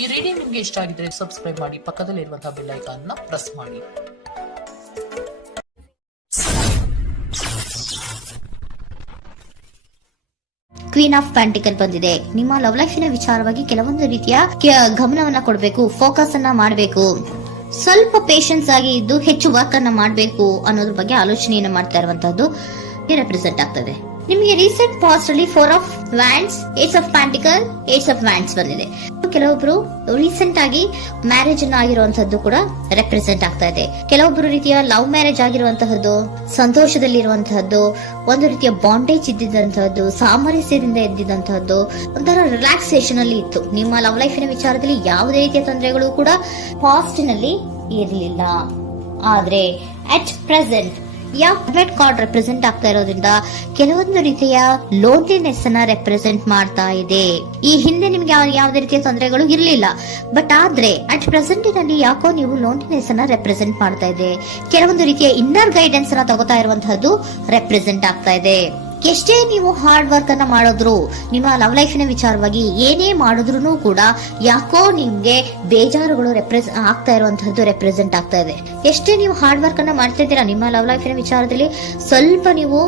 ಈ ರೀಡಿಂಗ್ ನಿಮ್ಗೆ ಇಷ್ಟ ಆಗಿದ್ರೆ ಸಬ್ಸ್ಕ್ರೈಬ್ ಮಾಡಿ, ಪಕ್ಕದಲ್ಲಿರುವಂತಹ ಬೆಲ್ ಐಕಾನ್ ನ ಪ್ರೆಸ್ ಮಾಡಿ. ಕ್ವೀನ್ ಆಫ್ ಪ್ಯಾಂಟಿಕಲ್ ಬಂದಿದೆ. ನಿಮ್ಮ ಲವ್ ಲೈಫಿನ ವಿಚಾರವಾಗಿ ಕೆಲವೊಂದು ರೀತಿಯ ಗಮನವನ್ನ ಕೊಡಬೇಕು, ಫೋಕಸ್ ಅನ್ನ ಮಾಡಬೇಕು, ಸ್ವಲ್ಪ ಪೇಷನ್ಸ್ ಆಗಿ ಇದ್ದು ಹೆಚ್ಚು ವರ್ಕ್ ಅನ್ನ ಮಾಡಬೇಕು ಅನ್ನೋದ್ರ ಬಗ್ಗೆ ಆಲೋಚನೆಯನ್ನ ಮಾಡ್ತಾ ಇರುವಂತದ್ದು ರೆಪ್ರೆಸೆಂಟ್ ಆಗ್ತದೆ. ನಿಮಗೆ ರೀಸೆಂಟ್ ಪಾಸ್ಟ್ ಅಲ್ಲಿ 4 of wands, 8 of pentacle, 8 of wands ಬಂದಿದೆ. ಕೆಲವೊಬ್ರು ರೀಸೆಂಟ್ ಆಗಿ ಮ್ಯಾರೇಜ್ ಅನ್ನ ಆಗಿರುವಂತದ್ದು ಕೂಡ ರೆಪ್ರೆಸೆಂಟ್ ಆಗ್ತಾ ಇದೆ. ಕೆಲವೊಬ್ರು ರೀತಿಯ ಲವ್ ಮ್ಯಾರೇಜ್ ಆಗಿರುವಂತಹದ್ದು, ಸಂತೋಷದಲ್ಲಿರುವಂತಹದ್ದು, ಒಂದು ರೀತಿಯ ಬಾಂಡೇಜ್ ಇದ್ದಿದ್ದಂತಹದ್ದು, ಸಾಮರಸ್ಯದಿಂದ ಇದ್ದಿದ್ದಂತಹದ್ದು, ಒಂಥರ ರಿಲ್ಯಾಕ್ಸೇಷನ್ ಅಲ್ಲಿ ಇತ್ತು. ನಿಮ್ಮ ಲವ್ ಲೈಫಿನ ವಿಚಾರದಲ್ಲಿ ಯಾವುದೇ ರೀತಿಯ ತೊಂದರೆಗಳು ಕೂಡ ಪಾಸ್ಟ್ ನಲ್ಲಿ ಇರಲಿಲ್ಲ. ಆದ್ರೆ ಅಟ್ ಪ್ರೆಸೆಂಟ್ ಯಾವ ಕಾರ್ಡ್ ರೆಪ್ರೆಸೆಂಟ್ ಆಗ್ತಾ ಇರೋದ್ರಿಂದ ಕೆಲವೊಂದು ರೀತಿಯ ಲೋನ್ಲಿನೆಸ್ ಅನ್ನ ರೆಪ್ರೆಸೆಂಟ್ ಮಾಡ್ತಾ ಇದೆ. ಈ ಹಿಂದೆ ನಿಮ್ಗೆ ಯಾವುದೇ ರೀತಿಯ ತೊಂದರೆಗಳು ಇರಲಿಲ್ಲ, ಬಟ್ ಆದ್ರೆ ಅಟ್ ಪ್ರೆಸೆಂಟ್ ನಲ್ಲಿ ಯಾಕೋ ನೀವು ಲೋನ್ಲಿನೆಸ್ ಅನ್ನ ರೆಪ್ರೆಸೆಂಟ್ ಮಾಡ್ತಾ ಇದೆ. ಕೆಲವೊಂದು ರೀತಿಯ ಇನ್ನರ್ ಗೈಡೆನ್ಸ್ ಅನ್ನ ತಗೋತಾ ಇರುವಂತಹದ್ದು ರೆಪ್ರೆಸೆಂಟ್ ಆಗ್ತಾ ಇದೆ. ಎಷ್ಟೇ ನೀವು ಹಾರ್ಡ್ ವರ್ಕ್ ಅನ್ನ ಮಾಡಿದ್ರು, ನಿಮ್ಮ ಲವ್ ಲೈಫಿನ ವಿಚಾರವಾಗಿ ಏನೇ ಮಾಡಿದ್ರು ಕೂಡ ಯಾಕೋ ನಿಮ್ಗೆ ಬೇಜಾರುಗಳು ಆಗ್ತಾ ಇರುವಂತಹದ್ದು ರೆಪ್ರೆಸೆಂಟ್ ಆಗ್ತಾ ಇದೆ. ಎಷ್ಟೇ ನೀವು ಹಾರ್ಡ್ ವರ್ಕ್ ಅನ್ನ ಮಾಡ್ತಾ ಇದ್ದೀರಾ, ನಿಮ್ಮ ಲವ್ ಲೈಫಿನ ವಿಚಾರದಲ್ಲಿ ಸ್ವಲ್ಪ ನೀವು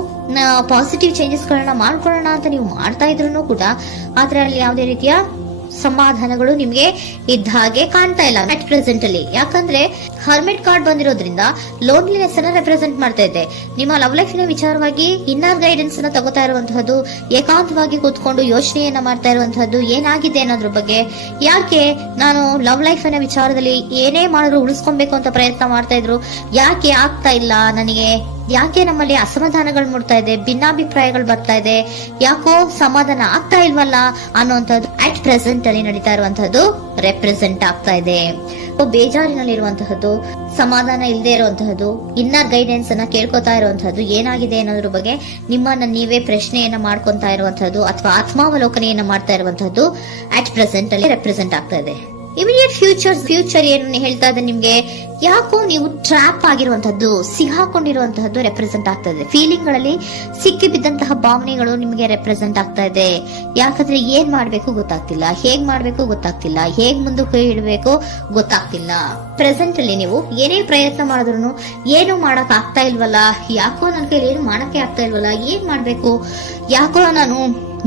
ಪಾಸಿಟಿವ್ ಚೇಂಜಸ್ ಗಳನ್ನ ಮಾಡ್ಕೊಳ್ಳೋಣ ಅಂತ ನೀವು ಮಾಡ್ತಾ ಇದ್ರು ಕೂಡ ಅದರಲ್ಲಿ ಯಾವುದೇ ರೀತಿಯ ಸಮಾಧಾನಗಳು ನಿಮ್ಗೆ ಇದ್ದ ಹಾಗೆ ಕಾಣ್ತಾ ಇಲ್ಲ ಅಟ್ ಪ್ರೆಸೆಂಟ್ ಅಲ್ಲಿ. ಯಾಕಂದ್ರೆ ಹರ್ಮೆಟ್ ಕಾರ್ಡ್ ಬಂದಿರೋದ್ರಿಂದ ಲೋನ್ಲಿನೆಸ್ ಅನ್ನ ರೆಪ್ರೆಸೆಂಟ್ ಮಾಡ್ತಾ ಇದೆ. ನಿಮ್ಮ ಲವ್ ಲೈಫಿನ ವಿಚಾರವಾಗಿ ಇನ್ನರ್ ಗೈಡೆನ್ಸ್ ಅನ್ನ ತಗೋತಾ ಇರುವಂತಹದ್ದು, ಏಕಾಂತವಾಗಿ ಕೂತ್ಕೊಂಡು ಯೋಚನೆಯನ್ನ ಮಾಡ್ತಾ ಇರುವಂತಹದ್ದು, ಏನಾಗಿದೆ ಅನ್ನೋದ್ರ ಬಗ್ಗೆ. ಯಾಕೆ ನಾನು ಲವ್ ಲೈಫ್ ನ ವಿಚಾರದಲ್ಲಿ ಏನೇ ಮಾಡಿದ್ರು ಉಳಿಸ್ಕೊಬೇಕು ಅಂತ ಪ್ರಯತ್ನ ಮಾಡ್ತಾ ಇದ್ರು, ಯಾಕೆ ಆಗ್ತಾ ಇಲ್ಲ ನನಗೆ, ಯಾಕೆ ನಮ್ಮಲ್ಲಿ ಅಸಮಾಧಾನಗಳು ಮೂಡ್ತಾ ಇದೆ, ಭಿನ್ನಾಭಿಪ್ರಾಯಗಳು ಬರ್ತಾ ಇದೆ, ಯಾಕೋ ಸಮಾಧಾನ ಆಗ್ತಾ ಇಲ್ವಲ್ಲ ಅನ್ನುವಂಥದ್ದು ಅಟ್ ಪ್ರೆಸೆಂಟ್ ಅಲ್ಲಿ ನಡೀತಾ ಇರುವಂತಹದ್ದು ರೆಪ್ರೆಸೆಂಟ್ ಆಗ್ತಾ ಇದೆ. ಬೇಜಾರಿನಲ್ಲಿರುವಂತಹದ್ದು, ಸಮಾಧಾನ ಇಲ್ಲದೆ ಇರುವಂತಹದ್ದು, ಇನ್ನರ್ ಗೈಡೆನ್ಸ್ ಅನ್ನ ಕೇಳ್ಕೊತಾ ಇರುವಂತಹದ್ದು, ಏನಾಗಿದೆ ಅನ್ನೋದ್ರ ಬಗ್ಗೆ ನಿಮ್ಮನ್ನ ನೀವೇ ಪ್ರಶ್ನೆಯನ್ನ ಮಾಡ್ಕೊಂತಾ ಇರುವಂತಹದ್ದು ಅಥವಾ ಆತ್ಮಾವಲೋಕನೆಯನ್ನ ಮಾಡ್ತಾ ಇರುವಂತಹದ್ದು ಅಟ್ ಪ್ರೆಸೆಂಟ್ ಅಲ್ಲಿ ರೆಪ್ರೆಸೆಂಟ್ ಆಗ್ತಾ ಇದೆ. ಇಮಿಡಿಯೇಟ್ ಫ್ಯೂಚರ್ ಏನು ಹೇಳ್ತಾ ಇದೆ ನಿಮ್ಗೆ, ಯಾಕೋ ನೀವು ಟ್ರ್ಯಾಪ್ ಆಗಿರುವಂತಹದ್ದು, ಸಿಕ್ಕಾಕೊಂಡಿರುವಂತಹದ್ದು ರೆಪ್ರೆಸೆಂಟ್ ಆಗ್ತಾ ಇದೆ. ಫೀಲಿಂಗ್ ಗಳಲ್ಲಿ ಸಿಕ್ಕಿ ಬಿದ್ದಂತಹ ಭಾವನೆಗಳು ನಿಮಗೆ ರೆಪ್ರೆಸೆಂಟ್ ಆಗ್ತಾ ಇದೆ. ಯಾಕಂದ್ರೆ ಏನ್ ಮಾಡ್ಬೇಕು ಗೊತ್ತಾಗ್ತಿಲ್ಲ, ಹೇಗ್ ಮಾಡ್ಬೇಕು ಗೊತ್ತಾಗ್ತಿಲ್ಲ, ಹೇಗ್ ಮುಂದಕ್ಕೆ ಇಡಬೇಕು ಗೊತ್ತಾಗ್ತಿಲ್ಲ. ಪ್ರೆಸೆಂಟ್ ಅಲ್ಲಿ ನೀವು ಏನೇ ಪ್ರಯತ್ನ ಮಾಡಿದ್ರು ಏನು ಮಾಡಕ್ ಆಗ್ತಾ ಇಲ್ವಲ್ಲ, ಯಾಕೋ ನನ್ನ ಕೈಲಿ ಏನು ಮಾಡಕ್ಕೆ ಆಗ್ತಾ ಇಲ್ವಲ್ಲ, ಏನ್ ಮಾಡ್ಬೇಕು, ಯಾಕೋ ನಾನು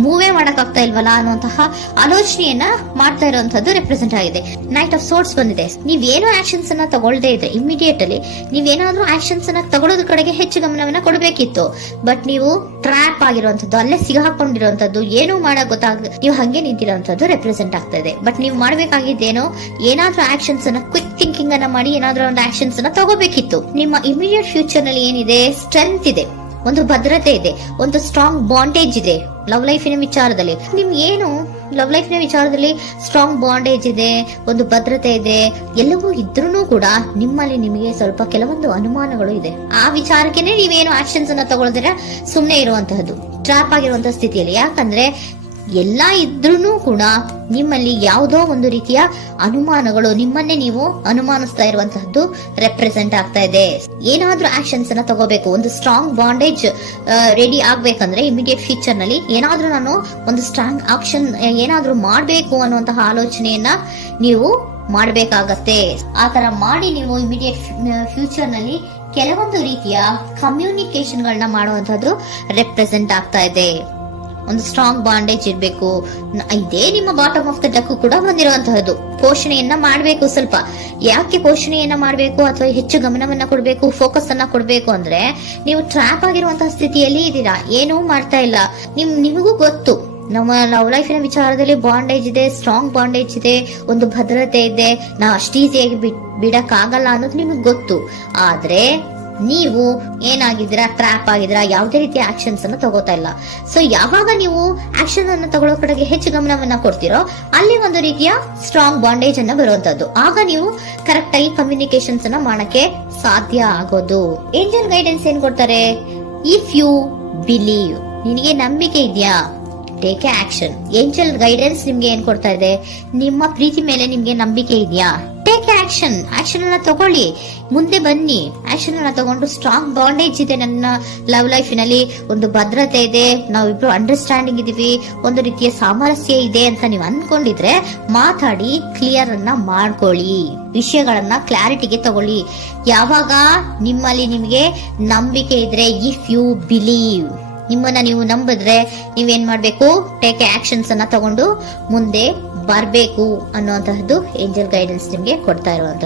ಮೂವೇ ಮಾಡಕ್ ಆಗ್ತಾ ಇಲ್ವಲ್ಲ ಅನ್ನುವಂತಹ ಆಲೋಚನೆಯನ್ನ ಮಾಡ್ತಾ ಇರುವಂತದ್ದು ರೆಪ್ರೆಸೆಂಟ್ ಆಗಿದೆ. ನೈಟ್ ಆಫ್ ಸೋರ್ಟ್ಸ್ ಬಂದಿದೆ. ನೀವೇನೋ ಆಕ್ಷನ್ಸ್ ಅನ್ನ ತಗೊಳ್ಳದೇ ಇದ್ರೆ ಇಮಿಡಿಯೇಟ್ ಅಲ್ಲಿ ನೀವೇನಾದ್ರೂ ಆಕ್ಷನ್ಸ್ ಅನ್ನ ತಗೊಳ್ಳೋದ್ರ ಕಡೆಗೆ ಹೆಚ್ಚು ಗಮನವನ್ನ ಕೊಡಬೇಕಿತ್ತು. ಬಟ್ ನೀವು ಟ್ರ್ಯಾಪ್ ಆಗಿರುವಂತದ್ದು, ಅಲ್ಲೇ ಸಿಗಾಕೊಂಡಿರುವಂತದ್ದು, ಏನೂ ಮಾಡಕ್ ನೀವು ಹಂಗೆ ನಿಂತಿರುವಂತದ್ದು ರೆಪ್ರೆಸೆಂಟ್ ಆಗ್ತಾ ಇದೆ. ಬಟ್ ನೀವು ಮಾಡ್ಬೇಕಾಗಿದ್ದೇನೋ ಏನಾದ್ರೂ ಆಕ್ಷನ್ಸ್ ಅನ್ನ ಕ್ವಿಕ್ ಥಿಂಕಿಂಗ್ ಅನ್ನ ಮಾಡಿ ಏನಾದ್ರೂ ಒಂದು ಆಕ್ಷನ್ಸ್ ಅನ್ನ ತಗೋಬೇಕಿತ್ತು. ನಿಮ್ಮ ಇಮಿಡಿಯೇಟ್ ಫ್ಯೂಚರ್ ನಲ್ಲಿ ಏನಿದೆ, ಸ್ಟ್ರೆಂತ್ ಇದೆ, ಒಂದು ಭದ್ರತೆ ಇದೆ, ಒಂದು ಸ್ಟ್ರಾಂಗ್ ಬಾಂಡೇಜ್ ಇದೆ ಲವ್ ಲೈಫಿನ ವಿಚಾರದಲ್ಲಿ. ನಿಮ್ ಏನು ಲವ್ ಲೈಫಿನ ವಿಚಾರದಲ್ಲಿ ಸ್ಟ್ರಾಂಗ್ ಬಾಂಡೇಜ್ ಇದೆ, ಒಂದು ಭದ್ರತೆ ಇದೆ, ಎಲ್ಲವೂ ಇದ್ರೂ ಕೂಡ ನಿಮ್ಮಲ್ಲಿ ನಿಮಗೆ ಸ್ವಲ್ಪ ಕೆಲವೊಂದು ಅನುಮಾನಗಳು ಇದೆ. ಆ ವಿಚಾರಕ್ಕೆನೆ ನೀವೇನು ಆಕ್ಷನ್ಸ್ ಅನ್ನ ತಗೊಳ್ದಿರ ಸುಮ್ನೆ ಇರುವಂತಹದ್ದು, ಟ್ರಾಪ್ ಆಗಿರುವಂತಹ ಸ್ಥಿತಿಯಲ್ಲಿ. ಯಾಕಂದ್ರೆ ಎಲ್ಲ ಇದ್ರೂ ಕೂಡ ನಿಮ್ಮಲ್ಲಿ ಯಾವುದೋ ಒಂದು ರೀತಿಯ ಅನುಮಾನಗಳು, ನಿಮ್ಮನ್ನೇ ನೀವು ಅನುಮಾನಿಸ್ತಾ ಇರುವಂತಹದ್ದು ರೆಪ್ರೆಸೆಂಟ್ ಆಗ್ತಾ ಇದೆ. ಏನಾದ್ರೂ ಆಕ್ಷನ್ಸ್ ಅನ್ನ ತಗೋಬೇಕು, ಒಂದು ಸ್ಟ್ರಾಂಗ್ ಬಾಂಡೇಜ್ ರೆಡಿ ಆಗ್ಬೇಕಂದ್ರೆ ಇಮಿಡಿಯೇಟ್ ಫ್ಯೂಚರ್ ನಲ್ಲಿ ಏನಾದ್ರೂ ನಾನು ಒಂದು ಸ್ಟ್ರಾಂಗ್ ಆಕ್ಷನ್ ಏನಾದ್ರೂ ಮಾಡ್ಬೇಕು ಅನ್ನುವಂತಹ ಆಲೋಚನೆಯನ್ನ ನೀವು ಮಾಡಬೇಕಾಗತ್ತೆ. ಆತರ ಮಾಡಿ ನೀವು ಇಮಿಡಿಯೇಟ್ ಫ್ಯೂಚರ್ ನಲ್ಲಿ ಕೆಲವೊಂದು ರೀತಿಯ ಕಮ್ಯುನಿಕೇಶನ್ ಗಳನ್ನ ಮಾಡುವಂತಹದ್ದು ರೆಪ್ರೆಸೆಂಟ್ ಆಗ್ತಾ ಇದೆ. ಒಂದು ಸ್ಟ್ರಾಂಗ್ ಬಾಂಡೇಜ್ ಇರಬೇಕು. ಇದೇ ನಿಮ್ಮ ಬಾಟಮ್ ಆಫ್ ದ ಡಕ್ ಕೂಡ ಬಂದಿರುವಂತಹದ್ದು. ಪೋಷಣೆಯನ್ನ ಮಾಡಬೇಕು. ಸ್ವಲ್ಪ ಯಾಕೆ ಪೋಷಣೆಯನ್ನ ಮಾಡಬೇಕು ಅಥವಾ ಹೆಚ್ಚು ಗಮನವನ್ನ ಕೊಡಬೇಕು, ಫೋಕಸ್ ಅನ್ನ ಕೊಡಬೇಕು ಅಂದ್ರೆ, ನೀವು ಟ್ರ್ಯಾಪ್ ಆಗಿರುವಂತಹ ಸ್ಥಿತಿಯಲ್ಲಿ ಇದ್ದೀರಾ, ಏನೂ ಮಾಡ್ತಾ ಇಲ್ಲ. ನಿಮಗೂ ಗೊತ್ತು ನಮ್ಮ ಲವ್ ಲೈಫಿನ ವಿಚಾರದಲ್ಲಿ ಬಾಂಡೇಜ್ ಇದೆ, ಸ್ಟ್ರಾಂಗ್ ಬಾಂಡೇಜ್ ಇದೆ, ಒಂದು ಭದ್ರತೆ ಇದೆ, ನಾವು ಅಷ್ಟು ಈಸಿಯಾಗಿ ಬಿಡಕ್ ಆಗಲ್ಲ ಅನ್ನೋದು ನಿಮಗೆ ಗೊತ್ತು. ಆದ್ರೆ ನೀವು ಏನಾಗಿದ್ದೀರಾ, ಟ್ರ್ಯಾಪ್ ಆಗಿದ್ದೀರಾ, ಯಾವುದೇ ರೀತಿಯ ಆಕ್ಷನ್ಸ್ ಅನ್ನ ತಗೋತಾ ಇಲ್ಲ. ಸೊ ಯಾವಾಗ ನೀವು ಆಕ್ಷನ್ ಅನ್ನ ತಗೊಳ್ಳೋ ಕಡೆಗೆ ಹೆಚ್ಚು ಗಮನವನ್ನ ಕೊಡ್ತೀರೋ ಅಲ್ಲಿ ಒಂದು ರೀತಿಯ ಸ್ಟ್ರಾಂಗ್ ಬಾಂಡೇಜ್ ಅನ್ನ ಬರುವಂತದ್ದು. ಆಗ ನೀವು ಕರೆಕ್ಟ್ ಆಗಿ ಕಮ್ಯುನಿಕೇಶನ್ಸ್ ಅನ್ನ ಮಾಡಕ್ಕೆ ಸಾಧ್ಯ ಆಗೋದು. ಏಂಜಲ್ ಗೈಡೆನ್ಸ್ ಏನ್ ಕೊಡ್ತಾರೆ, ಇಫ್ ಯು ಬಿಲೀವ್, ನಿನಗೆ ನಂಬಿಕೆ ಇದೆಯಾ, ಟೇಕ್ ಆಕ್ಷನ್. ಏಂಜಲ್ ಗೈಡೆನ್ಸ್ ನಿಮ್ಗೆ ಏನ್ ಕೊಡ್ತಾ ಇದೆ, ನಿಮ್ಮ ಪ್ರೀತಿ ಮೇಲೆ ನಿಮ್ಗೆ ನಂಬಿಕೆ ಇದೆಯಾ, ಟೇಕ್ ಆಕ್ಷನ್ ಅನ್ನ ತಗೊಳ್ಳಿ, ಮುಂದೆ ಬನ್ನಿ. ಆಕ್ಷನ್ ಅನ್ನ ತಗೊಂಡು ಸ್ಟ್ರಾಂಗ್ ಬಾಂಡೇಜ್ ಇದೆ ನನ್ನ ಲವ್ ಲೈಫಿನಲ್ಲಿ, ಒಂದು ಭದ್ರತೆ ಇದೆ, ನಾವಿಬ್ರು ಅಂಡರ್ಸ್ಟ್ಯಾಂಡಿಂಗ್ ಇದೀವಿ, ಒಂದು ರೀತಿಯ ಸಾಮರಸ್ಯ ಇದೆ ಅಂತ ನೀವು ಅನ್ಕೊಂಡಿದ್ರೆ ಮಾತಾಡಿ ಕ್ಲಿಯರ್ ಅನ್ನ ಮಾಡ್ಕೊಳ್ಳಿ, ವಿಷಯಗಳನ್ನ ಕ್ಲಾರಿಟಿಗೆ ತಗೊಳ್ಳಿ. ಯಾವಾಗ ನಿಮ್ಮಲ್ಲಿ ನಿಮಗೆ ನಂಬಿಕೆ ಇದ್ರೆ, ಇಫ್ ಯು ಬಿಲೀವ್, ನಿಮ್ಮನ್ನ ನೀವು ನಂಬಿದ್ರೆ ನೀವೇನ್ ಮಾಡ್ಬೇಕು, ಟೇಕ್ ಆಕ್ಷನ್ಸ್ ಅನ್ನ ತಗೊಂಡು ಮುಂದೆ ಬರ್ಬೇಕು ಅನ್ನುವಂತಹದ್ದು ಏಂಜಲ್ ಗೈಡೆನ್ಸ್ ನಿಮ್ಗೆ ಕೊಡ್ತಾ ಇರುವಂತದ್ದು.